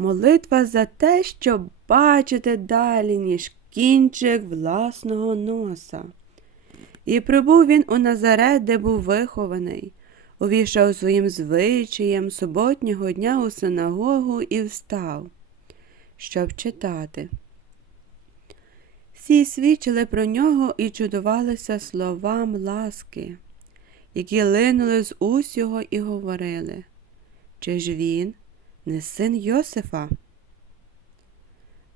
Молитва за те, щоб бачити далі, ніж кінчик власного носа. І прибув він у Назарет, де був вихований, увійшов своїм звичаєм суботнього дня у синагогу і встав, щоб читати. Всі свідчили про нього і чудувалися словам ласки, які линули з уст його і говорили, чи ж він не син Йосифа?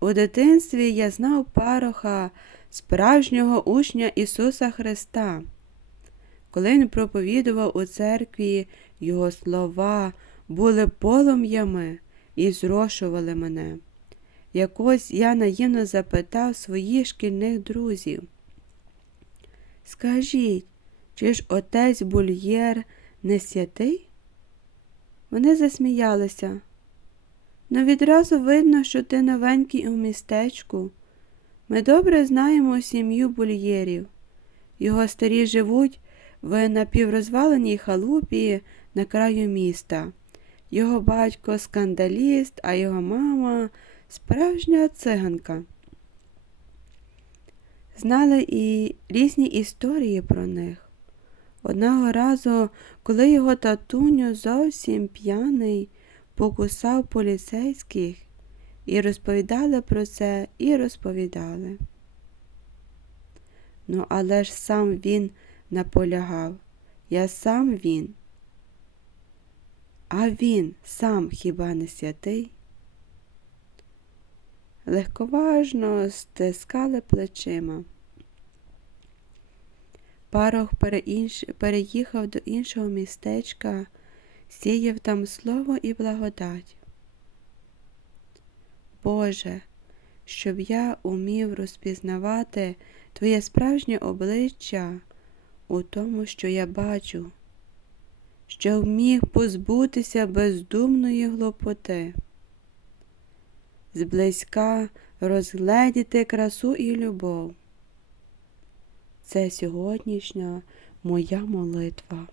У дитинстві я знав пароха, справжнього учня Ісуса Христа. Коли він проповідував у церкві, його слова були полум'ями і зрошували мене. Якось я наївно запитав своїх шкільних друзів. Скажіть, чи ж отець Бульєр не святий? Вони засміялися. Ну відразу видно, що ти новенький у містечку. Ми добре знаємо сім'ю бульєрів. Його старі живуть в напіврозваленій халупі на краю міста. Його батько скандаліст, а його мама справжня циганка. Знали і різні історії про них. Одного разу, коли його татуню зовсім п'яний, покусав поліцейських, і розповідали про це, і розповідали. Ну, але ж сам він наполягав, я сам він. А він сам хіба не святий? Легковажно стискали плечима. Парох переїхав до іншого містечка, сіяв там слово і благодать. Боже, щоб я умів розпізнавати Твоє справжнє обличчя у тому, що я бачу, що вміг позбутися бездумної глупоти, зблизька розгледіти красу і любов. Це сьогоднішня моя молитва.